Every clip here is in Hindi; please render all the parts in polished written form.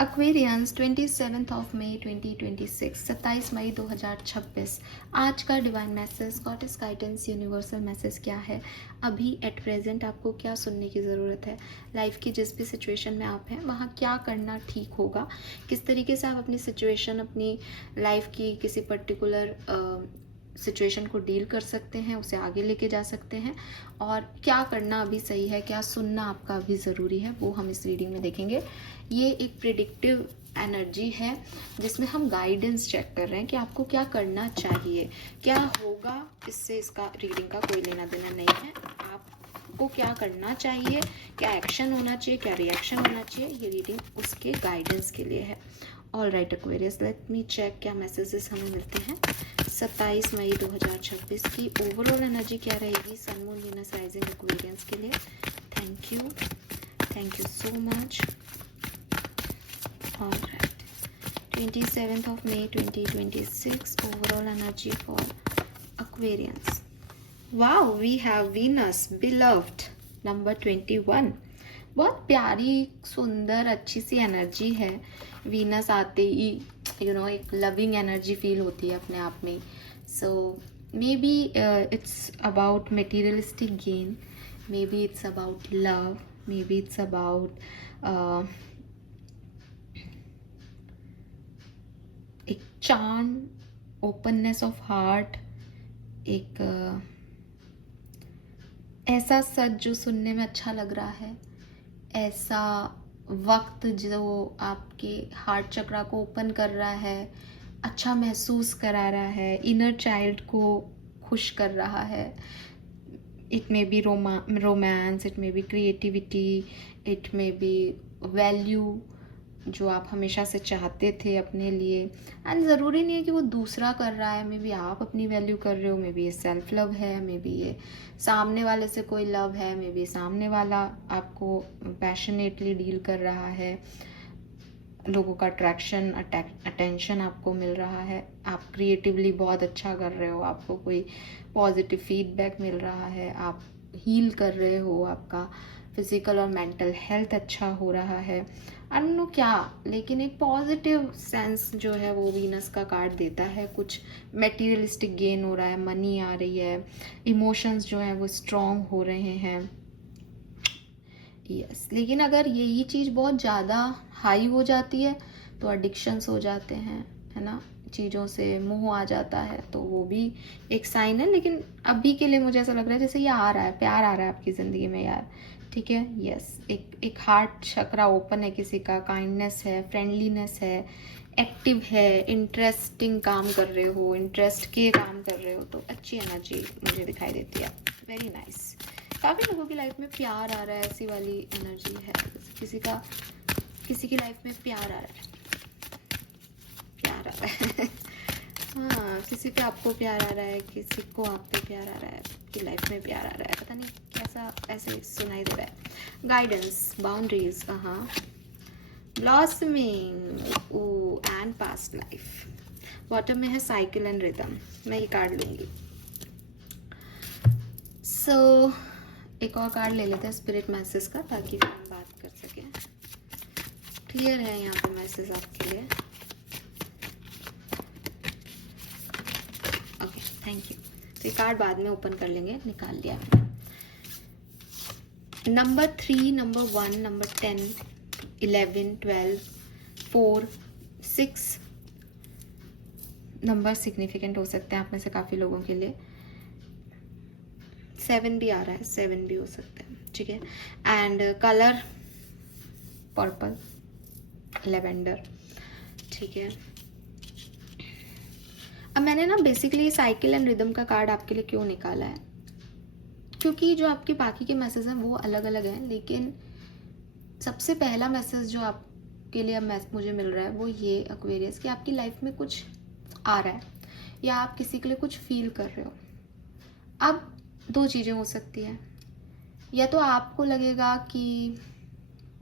एक्वेरियंस 27 ऑफ मई 2026, 27 मई 2026। आज का divine message, goddess guidance, universal message क्या है? अभी एट प्रेजेंट आपको क्या सुनने की ज़रूरत है? लाइफ की जिस भी सिचुएशन में आप हैं वहाँ क्या करना ठीक होगा? किस तरीके से आप अपनी सिचुएशन, अपनी लाइफ की किसी पर्टिकुलर सिचुएशन को डील कर सकते हैं, उसे आगे लेके जा सकते हैं, और क्या करना अभी सही है, क्या सुनना आपका अभी ज़रूरी है, वो हम इस रीडिंग में देखेंगे। ये एक प्रिडिक्टिव एनर्जी है जिसमें हम गाइडेंस चेक कर रहे हैं कि आपको क्या करना चाहिए, क्या होगा इससे। इसका रीडिंग का कोई लेना देना नहीं है। आपको क्या करना चाहिए, क्या एक्शन होना चाहिए, क्या रिएक्शन होना चाहिए, ये रीडिंग उसके गाइडेंस के लिए है। All right Aquarius, let me check क्या मैसेजेस हमें मिलते हैं 27 मई 2026 की ओवरऑल एनर्जी क्या रहेगी sun moon Venus rising Aquarians के लिए। Thank you so much. All right, 27th of May 2026 overall energy for Aquarians. Wow, we have Venus beloved number 21। बहुत प्यारी, सुंदर, अच्छी सी एनर्जी है। वीनस आते ही एक लविंग एनर्जी फील होती है अपने आप में। So maybe it's about materialistic gain, maybe it's about love, maybe it's about एक चार्म, ओपननेस ऑफ हार्ट, एक ऐसा सच जो सुनने में अच्छा लग रहा है, ऐसा वक्त जो आपके हार्ट चक्रा को ओपन कर रहा है, अच्छा महसूस करा रहा है, इनर चाइल्ड को खुश कर रहा है। It may be romance, it may be creativity, it may be value जो आप हमेशा से चाहते थे अपने लिए। एंड ज़रूरी नहीं है कि वो दूसरा कर रहा है, मे बी आप अपनी वैल्यू कर रहे हो, मे बी ये सेल्फ लव है, मे बी ये सामने वाले से कोई लव है, मे बी सामने वाला आपको पैशनेटली डील कर रहा है, लोगों का अट्रैक्शन, अटेंशन आपको मिल रहा है, आप क्रिएटिवली बहुत अच्छा कर रहे हो, आपको कोई पॉजिटिव फीडबैक मिल रहा है, आप हील कर रहे हो, आपका फिजिकल और मेंटल हेल्थ अच्छा हो रहा है। आई डोंट नो क्या, लेकिन एक पॉजिटिव सेंस जो है वो वीनस का कार्ड देता है। कुछ मटेरियलिस्टिक गेन हो रहा है, मनी आ रही है, इमोशंस जो हैं वो स्ट्रॉन्ग हो रहे हैं। यस, लेकिन अगर यही चीज़ बहुत ज़्यादा हाई हो जाती है तो एडिक्शंस हो जाते हैं, है ना, चीज़ों से मोह आ जाता है, तो वो भी एक साइन है। लेकिन अभी के लिए मुझे ऐसा लग रहा है जैसे ये आ रहा है, प्यार आ रहा है आपकी ज़िंदगी में यार। ठीक है, यस, एक हार्ट चक्रा ओपन है किसी का, काइंडनेस है, फ्रेंडलीनेस है, एक्टिव है, इंटरेस्टिंग काम कर रहे हो, इंटरेस्ट के काम कर रहे हो, तो अच्छी एनर्जी मुझे दिखाई देती है। Very nice. काफ़ी लोगों की लाइफ में प्यार आ रहा है, ऐसी वाली एनर्जी है। किसी की लाइफ में प्यार आ रहा है, प्यार आ रहा है हाँ, किसी पे आपको प्यार आ रहा है, किसी को आप पे प्यार आ रहा है, आपकी लाइफ में प्यार आ रहा है, पता नहीं कैसा ऐसे सुनाई दे रहा है। गाइडेंस, बाउंड्रीज, हाँ, blossoming and past life. Bottom में है साइकिल एंड रिदम। मैं ये कार्ड लूँगी। सो एक और कार्ड ले लेते हैं स्पिरिट मैसेज का, ताकि फिर हम बात कर सकें। क्लियर है यहाँ पे मैसेज आपके लिए? Okay, thank you. तो ये कार्ड बाद में ओपन कर लेंगे, निकाल लिया मैंने। Number 3, number 1, number 10, 11, 12, 4, 6 number significant हो सकते हैं आप में से काफ़ी लोगों के लिए। 7 भी आ रहा है, 7 भी हो सकता है, ठीक है। एंड कलर पर्पल, लेवेंडर, ठीक है। अब मैंने ना बेसिकली साइकिल एंड रिदम का कार्ड आपके लिए क्यों निकाला है, क्योंकि जो आपके बाकी के मैसेज हैं वो अलग अलग हैं, लेकिन सबसे पहला मैसेज जो आपके लिए अब मुझे मिल रहा है वो ये एक्वेरियस, कि आपकी लाइफ में कुछ आ रहा है या आप किसी के लिए कुछ फील कर रहे हो। अब दो चीज़ें हो सकती हैं, या तो आपको लगेगा कि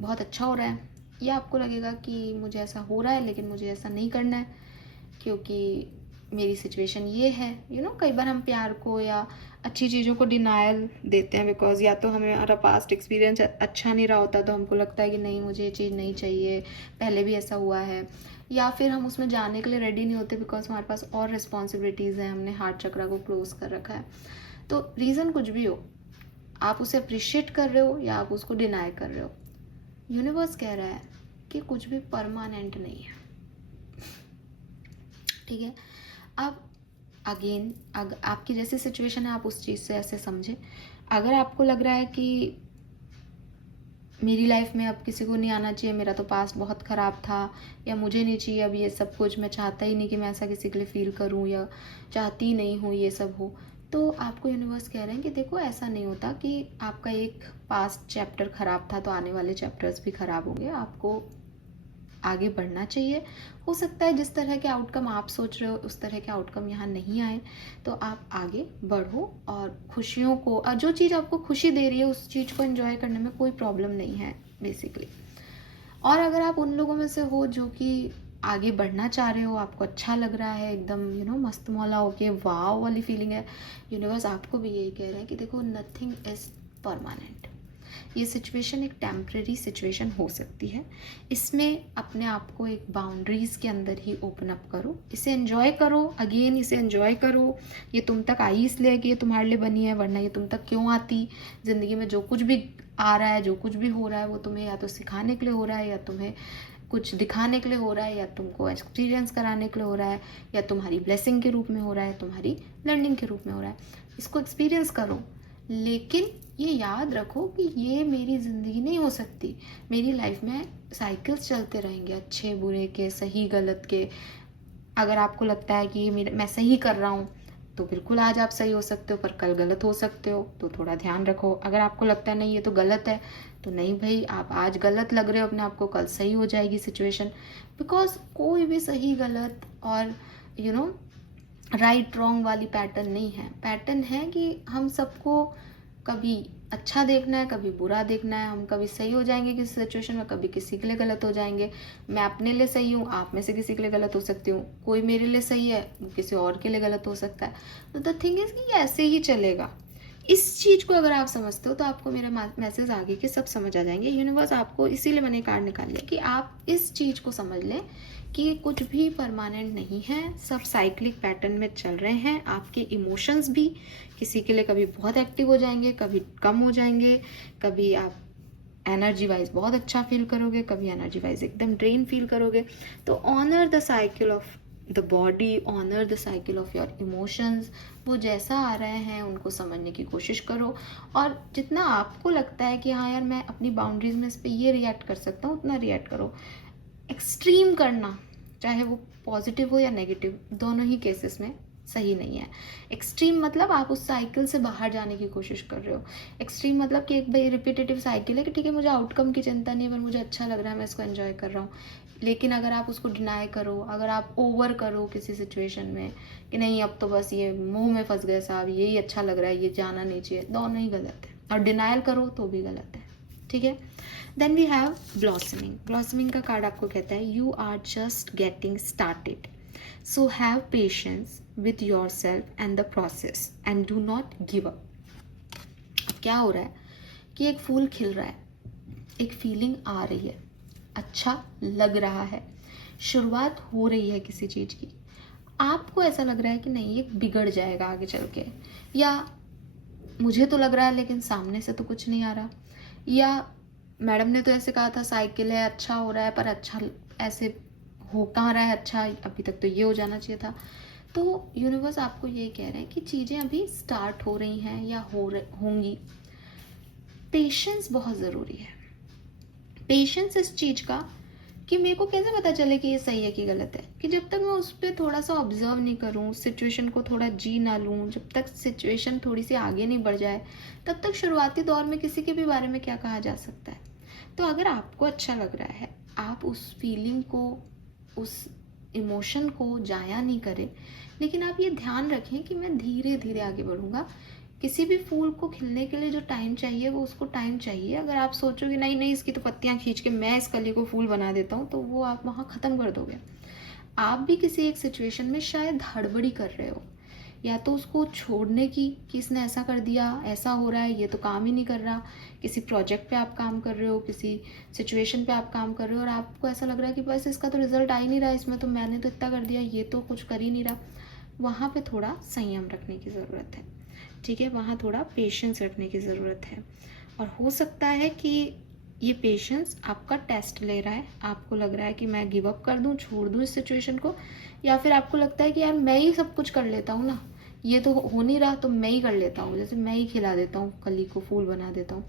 बहुत अच्छा हो रहा है, या आपको लगेगा कि मुझे ऐसा हो रहा है लेकिन मुझे ऐसा नहीं करना है क्योंकि मेरी सिचुएशन ये है। कई बार हम प्यार को या अच्छी चीज़ों को डिनायल देते हैं, बिकॉज या तो हमारा पास्ट एक्सपीरियंस अच्छा नहीं रहा होता तो हमको लगता है कि नहीं मुझे ये चीज़ नहीं चाहिए, पहले भी ऐसा हुआ है, या फिर हम उसमें जाने के लिए रेडी नहीं होते बिकॉज हमारे पास और रिस्पॉन्सिबिलिटीज़ हैं, हमने हार्ट चक्रा को क्लोज कर रखा है। तो रीज़न कुछ भी हो, आप उसे अप्रिशिएट कर रहे हो या आप उसको डिनाई कर रहे हो, यूनिवर्स कह रहा है कि कुछ भी परमानेंट नहीं है। ठीक है, अब अगेन अगर आपकी जैसी सिचुएशन है आप उस चीज़ से ऐसे समझें। अगर आपको लग रहा है कि मेरी लाइफ में अब किसी को नहीं आना चाहिए, मेरा तो पास्ट बहुत ख़राब था, या मुझे नहीं चाहिए अब ये सब कुछ, मैं चाहता ही नहीं कि मैं ऐसा किसी के लिए फील करूं, या चाहती ही नहीं हूँ ये सब हो, तो आपको यूनिवर्स कह रहे हैं कि देखो ऐसा नहीं होता कि आपका एक पास्ट चैप्टर ख़राब था तो आने वाले चैप्टर्स भी ख़राब होंगे। आपको आगे बढ़ना चाहिए। हो सकता है जिस तरह के आउटकम आप सोच रहे हो उस तरह के आउटकम यहाँ नहीं आए, तो आप आगे बढ़ो और खुशियों को, और जो चीज़ आपको खुशी दे रही है उस चीज़ को एंजॉय करने में कोई प्रॉब्लम नहीं है बेसिकली। और अगर आप उन लोगों में से हो जो कि आगे बढ़ना चाह रहे हो, आपको अच्छा लग रहा है, एकदम मस्त मौला होके वाव वाली फीलिंग है, यूनिवर्स आपको भी यही कह रहा है कि देखो नथिंग इज़ परमानेंट। ये सिचुएशन एक टेम्प्रेरी सिचुएशन हो सकती है, इसमें अपने आप को एक बाउंड्रीज़ के अंदर ही ओपन अप करो, इसे एंजॉय करो, अगेन इसे एंजॉय करो। ये तुम तक आई इसलिए कि ये तुम्हारे लिए बनी है, वरना ये तुम तक क्यों आती। ज़िंदगी में जो कुछ भी आ रहा है, जो कुछ भी हो रहा है, वो तुम्हें या तो सिखाने के लिए हो रहा है, या तुम्हें कुछ दिखाने के लिए हो रहा है, या तुमको एक्सपीरियंस कराने के लिए हो रहा है, या तुम्हारी ब्लेसिंग के रूप में हो रहा है, तुम्हारी लर्निंग के रूप में हो रहा है। इसको एक्सपीरियंस करो, लेकिन ये याद रखो कि ये मेरी ज़िंदगी नहीं हो सकती। मेरी लाइफ में साइकिल्स चलते रहेंगे, अच्छे बुरे के, सही गलत के। अगर आपको लगता है कि ये मैं सही कर रहा हूँ तो बिल्कुल आज आप सही हो सकते हो, पर कल गलत हो सकते हो, तो थोड़ा ध्यान रखो। अगर आपको लगता है नहीं ये तो गलत है, तो नहीं भाई, आप आज गलत लग रहे हो अपने आप को, कल सही हो जाएगी सिचुएशन। बिकॉज कोई भी सही गलत और राइट रॉन्ग वाली पैटर्न नहीं है। पैटर्न है कि हम सबको कभी अच्छा देखना है, कभी बुरा देखना है। हम कभी सही हो जाएंगे किसी सिचुएशन में, कभी किसी के लिए गलत हो जाएंगे। मैं अपने लिए सही हूँ, आप में से किसी के लिए गलत हो सकती हूँ। कोई मेरे लिए सही है, किसी और के लिए गलत हो सकता है। तो द थिंग इज कि ऐसे ही चलेगा। इस चीज़ को अगर आप समझते हो तो आपको मेरा मैसेज आगे के सब समझ आ जाएंगे। यूनिवर्स आपको इसीलिए मैंने कार्ड निकाल लिया कि आप इस चीज़ को समझ लें कि कुछ भी परमानेंट नहीं है, सब साइक्लिक पैटर्न में चल रहे हैं। आपके इमोशंस भी किसी के लिए कभी बहुत एक्टिव हो जाएंगे, कभी कम हो जाएंगे, कभी आप एनर्जी वाइज बहुत अच्छा फील करोगे, कभी एनर्जी वाइज एकदम ड्रेन फील करोगे। तो honour the cycle of the body, honour the cycle of your emotions. वो जैसा आ रहे हैं उनको समझने की कोशिश करो, और जितना आपको लगता है कि हाँ यार मैं अपनी बाउंड्रीज में इस पर ये रिएक्ट कर सकता हूँ, उतना रिएक्ट करो। एक्सट्रीम करना, चाहे वो पॉजिटिव हो या नेगेटिव, दोनों ही केसेस में सही नहीं है। एक्सट्रीम मतलब आप उस साइकिल से बाहर जाने की कोशिश कर रहे हो। एक्सट्रीम मतलब कि एक भाई रिपीटेटिव साइकिल है कि ठीक है मुझे आउटकम की चिंता नहीं है, पर मुझे अच्छा लग रहा है, मैं इसको एंजॉय कर रहा हूँ। लेकिन अगर आप उसको डिनाई करो, अगर आप ओवर करो किसी सिचुएशन में कि नहीं अब तो बस ये मुंह में फंस गए साहब, यही अच्छा लग रहा है, ये जाना नहीं चाहिए, दोनों ही गलत है। और डिनाइल करो तो भी गलत है। ठीक है, then we have blossoming. Blossoming का कार्ड आपको कहता है you are just getting started, so have patience with yourself and the process and do not give up. अब क्या हो रहा है कि एक फूल खिल रहा है, एक फीलिंग आ रही है, अच्छा लग रहा है, शुरुआत हो रही है किसी चीज़ की। आपको ऐसा लग रहा है कि नहीं ये बिगड़ जाएगा आगे चल के, या मुझे तो लग रहा है लेकिन सामने से तो कुछ नहीं आ रहा, या मैडम ने तो ऐसे कहा था साइकिल है अच्छा हो रहा है, पर अच्छा ऐसे हो कहाँ रहा है, अच्छा अभी तक तो ये हो जाना चाहिए था। तो यूनिवर्स आपको ये कह रहे हैं कि चीज़ें अभी स्टार्ट हो रही हैं या होंगी। पेशेंस बहुत ज़रूरी है। पेशेंस इस चीज़ का कि मेरे को कैसे पता चले कि ये सही है कि गलत है, कि जब तक मैं उस पर थोड़ा सा ऑब्जर्व नहीं करूँ, सिचुएशन को थोड़ा जी ना लूँ, जब तक सिचुएशन थोड़ी सी आगे नहीं बढ़ जाए, तब तक शुरुआती दौर में किसी के भी बारे में क्या कहा जा सकता है। तो अगर आपको अच्छा लग रहा है, आप उस फीलिंग को, उस इमोशन को जाया नहीं करें, लेकिन आप ये ध्यान रखें कि मैं धीरे धीरे आगे बढ़ूँगा। किसी भी फूल को खिलने के लिए जो टाइम चाहिए वो उसको टाइम चाहिए। अगर आप सोचोगे नहीं नहीं इसकी तो पत्तियां खींच के मैं इस कली को फूल बना देता हूँ, तो वो आप वहाँ ख़त्म कर दोगे। आप भी किसी एक सिचुएशन में शायद हड़बड़ी कर रहे हो या तो उसको छोड़ने की कि इसने ऐसा कर दिया, ऐसा हो रहा है, ये तो काम ही नहीं कर रहा। किसी प्रोजेक्ट पे आप काम कर रहे हो, किसी सिचुएशन पे आप काम कर रहे हो और आपको ऐसा लग रहा है कि बस इसका तो रिजल्ट आ ही नहीं रहा, इसमें तो मैंने तो इतना कर दिया, ये तो कुछ कर ही नहीं रहा। वहाँ पे थोड़ा संयम रखने की ज़रूरत है, ठीक है, वहाँ थोड़ा पेशेंस रखने की ज़रूरत है। और हो सकता है कि ये पेशेंस आपका टेस्ट ले रहा है, आपको लग रहा है कि मैं गिव अप कर दूं, छोड़ दूं इस सिचुएशन को, या फिर आपको लगता है कि यार मैं ही सब कुछ कर लेता हूँ ना, ये तो हो नहीं रहा तो मैं ही कर लेता हूँ, जैसे मैं ही खिला देता हूँ, कली को फूल बना देता हूँ।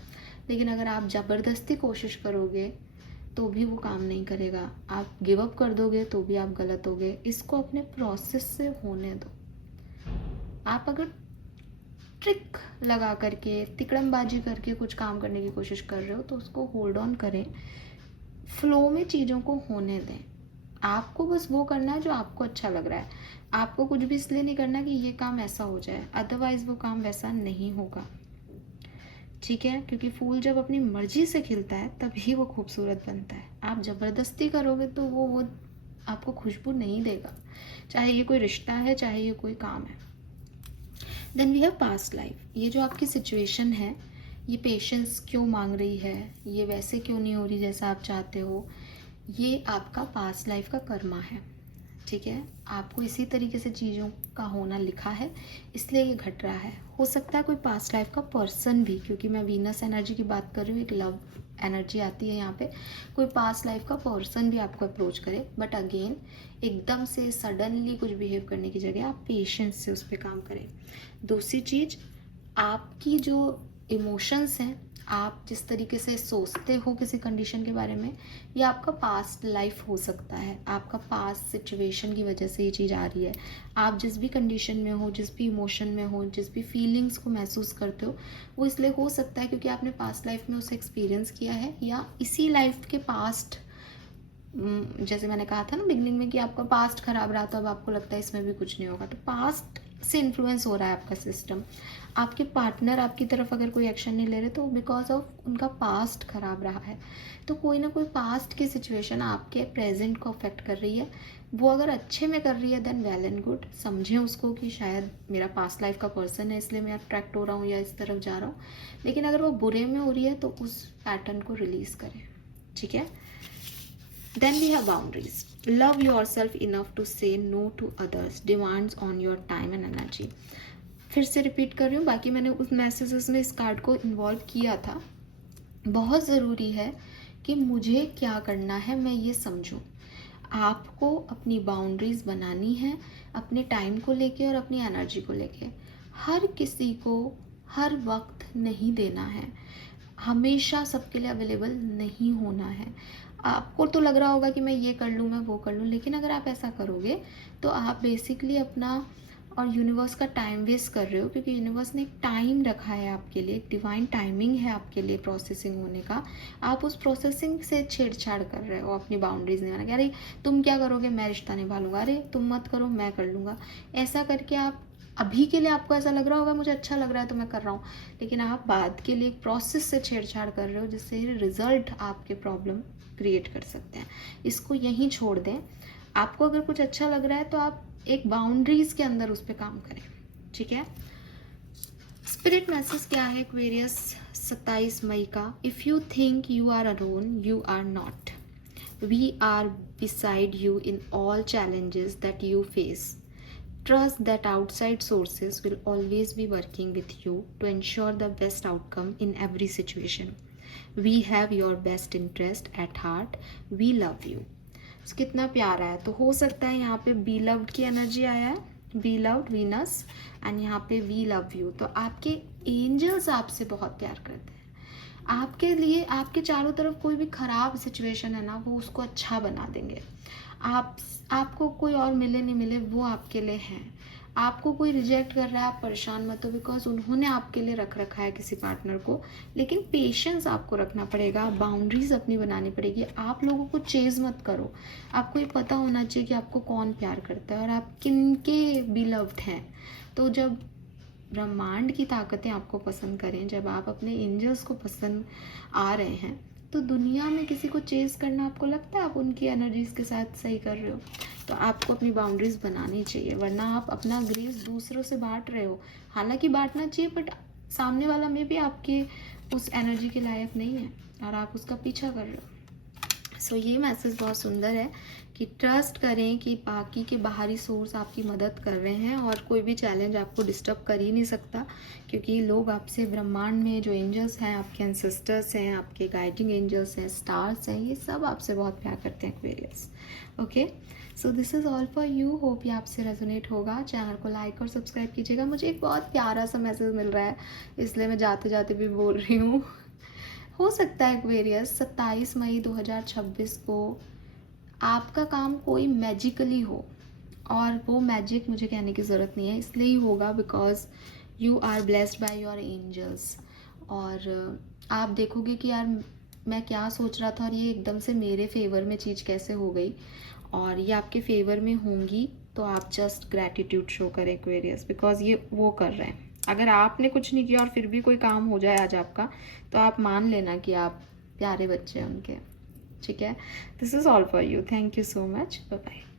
लेकिन अगर आप ज़बरदस्ती कोशिश करोगे तो भी वो काम नहीं करेगा, आप गिव अप कर दोगे तो भी आप गलत होगे। इसको अपने प्रोसेस से होने दो। आप अगर ट्रिक लगा करके, तिकड़मबाजी करके कुछ काम करने की कोशिश कर रहे हो तो उसको होल्ड ऑन करें, फ्लो में चीज़ों को होने दें। आपको बस वो करना है जो आपको अच्छा लग रहा है। आपको कुछ भी इसलिए नहीं करना कि ये काम ऐसा हो जाए, अदरवाइज वो काम वैसा नहीं होगा, ठीक है। क्योंकि फूल जब अपनी मर्जी से खिलता है तभी वो खूबसूरत बनता है। आप ज़बरदस्ती करोगे तो वो आपको खुशबू नहीं देगा, चाहे ये कोई रिश्ता है, चाहे ये कोई काम है। Then we have past life. ये जो आपकी सिचुएशन है, ये पेशेंस क्यों मांग रही है, ये वैसे क्यों नहीं हो रही जैसा आप चाहते हो, ये आपका पास्ट लाइफ का कर्मा है, ठीक है। आपको इसी तरीके से चीज़ों का होना लिखा है, इसलिए ये घट रहा है। हो सकता है कोई पास्ट लाइफ का पर्सन भी, क्योंकि मैं वीनस एनर्जी की बात कर रही हूँ, एक लव एनर्जी आती है यहाँ पे, कोई पास्ट लाइफ का पर्सन भी आपको अप्रोच करे। बट अगेन, एकदम से सडनली कुछ बिहेव करने की जगह आप पेशेंस से उस पर काम करें। दूसरी चीज़, आपकी जो इमोशंस हैं, आप जिस तरीके से सोचते हो किसी कंडीशन के बारे में, ये आपका पास्ट लाइफ हो सकता है, आपका पास्ट सिचुएशन की वजह से ये चीज़ आ रही है। आप जिस भी कंडीशन में हो, जिस भी इमोशन में हो, जिस भी फीलिंग्स को महसूस करते हो, वो इसलिए हो सकता है क्योंकि आपने पास्ट लाइफ में उसे एक्सपीरियंस किया है, या इसी लाइफ के पास्ट, जैसे मैंने कहा था ना बिगनिंग में कि आपका पास्ट खराब रहा तो अब आपको लगता है इसमें भी कुछ नहीं होगा, तो पास्ट से इन्फ्लुएंस हो रहा है आपका सिस्टम। आपके पार्टनर आपकी तरफ अगर कोई एक्शन नहीं ले रहे तो बिकॉज ऑफ उनका पास्ट खराब रहा है। तो कोई ना कोई पास्ट की सिचुएशन आपके प्रेजेंट को अफेक्ट कर रही है। वो अगर अच्छे में कर रही है देन वेल एंड गुड, समझें उसको कि शायद मेरा पास्ट लाइफ का पर्सन है इसलिए मैं अट्रैक्ट हो रहा हूँ या इस तरफ जा रहा हूँ। लेकिन अगर वो बुरे में हो रही है तो उस पैटर्न को रिलीज़ करें, ठीक है। Then we have boundaries. Love yourself enough to say no to others' demands on your time and energy. फिर से रिपीट कर रही हूँ, बाकी मैंने उस मैसेजेस में इस कार्ड को इन्वॉल्व किया था। बहुत ज़रूरी है कि मुझे क्या करना है मैं ये समझूँ। आपको अपनी बाउंड्रीज बनानी है, अपने टाइम को लेके और अपनी एनर्जी को लेके। हर किसी को हर वक्त नहीं देना है, हमेशा सबके लिए अवेलेबल नहीं होना है। आपको तो लग रहा होगा कि मैं ये कर लूँ, मैं वो कर लूँ, लेकिन अगर आप ऐसा करोगे तो आप बेसिकली अपना और यूनिवर्स का टाइम वेस्ट कर रहे हो, क्योंकि यूनिवर्स ने एक टाइम रखा है आपके लिए, एक डिवाइन टाइमिंग है आपके लिए प्रोसेसिंग होने का। आप उस प्रोसेसिंग से छेड़छाड़ कर रहे हो, अपनी बाउंड्रीज निभाना। अरे तुम क्या करोगे, मैं रिश्ता निभा लूँगा, अरे तुम मत करो मैं कर लूँगा। ऐसा करके आप अभी के लिए आपको ऐसा लग रहा होगा मुझे अच्छा लग रहा है तो मैं कर रहा हूँ, लेकिन आप बाद के लिए एक प्रोसेस से छेड़छाड़ कर रहे हो जिससे रिजल्ट आपके प्रॉब्लम क्रिएट कर सकते हैं। इसको यहीं छोड़ दें। आपको अगर कुछ अच्छा लग रहा है तो आप एक बाउंड्रीज के अंदर उस पर काम करें, ठीक है। स्पिरिट मैसेज क्या है एक्वेरियस 27 मई का? If you think you are alone, you are not. We are beside you in all challenges that you face. Trust that outside sources will always be working with you to ensure the best outcome in every situation. We have your best interest at heart. We love you. So, कितना प्यारा है। तो हो सकता है यहाँ पे बी लव्ड की एनर्जी आया है, बी लव्ड वीनस, एंड यहाँ पे वी लव यू। तो आपके एंजल्स आपसे बहुत प्यार करते हैं। आपके लिए आपके चारों तरफ कोई भी खराब सिचुएशन है ना, वो उसको अच्छा बना देंगे। आपको कोई और मिले नहीं मिले वो आपके लिए हैं। आपको कोई रिजेक्ट कर रहा है आप परेशान मत हो, बिकॉज उन्होंने आपके लिए रख रखा है किसी पार्टनर को। लेकिन पेशेंस आपको रखना पड़ेगा, बाउंड्रीज अपनी बनानी पड़ेगी। आप लोगों को चेज मत करो। आपको ये पता होना चाहिए कि आपको कौन प्यार करता है और आप किनके बिलव्ड हैं। तो जब ब्रह्मांड की ताकतें आपको पसंद करें, जब आप अपने एंजल्स को पसंद आ रहे हैं, तो दुनिया में किसी को चेज़ करना आपको लगता है आप उनकी एनर्जीज़ के साथ सही कर रहे हो? तो आपको अपनी बाउंड्रीज़ बनानी चाहिए, वरना आप अपना ग्रेस दूसरों से बाँट रहे हो। हालाँकि बाँटना चाहिए, बट सामने वाला में भी आपके उस एनर्जी के लायक नहीं है और आप उसका पीछा कर रहे हो। सो ये मैसेज बहुत सुंदर है कि ट्रस्ट करें कि बाकी के बाहरी सोर्स आपकी मदद कर रहे हैं और कोई भी चैलेंज आपको डिस्टर्ब कर ही नहीं सकता, क्योंकि लोग आपसे ब्रह्मांड में जो एंजल्स हैं, आपके एंसेस्टर्स हैं, आपके गाइडिंग एंजल्स हैं, स्टार्स हैं, ये सब आपसे बहुत प्यार करते हैं Aquarius. Okay, so this is all for you. Hope ये आपसे रेजोनेट होगा। चैनल को लाइक और सब्सक्राइब कीजिएगा। मुझे एक बहुत प्यारा सा मैसेज मिल रहा है, इसलिए मैं जाते जाते भी बोल रही हूँ। हो सकता है एक्वेरियस 27 मई 2026 को आपका काम कोई मैजिकली हो, और वो मैजिक मुझे कहने की ज़रूरत नहीं है, इसलिए ही होगा because you are blessed by your angels. और आप देखोगे कि यार मैं क्या सोच रहा था और ये एकदम से मेरे फेवर में चीज़ कैसे हो गई, और ये आपके फेवर में होंगी। तो आप जस्ट ग्रैटिट्यूड शो करें एक्वेरियस, बिकॉज ये वो कर रहे हैं। अगर आपने कुछ नहीं किया और फिर भी कोई काम हो जाए आज आपका, तो आप मान लेना कि आप प्यारे बच्चे हैं उनके। ठीक है, this is all for you. Thank you so much, bye bye.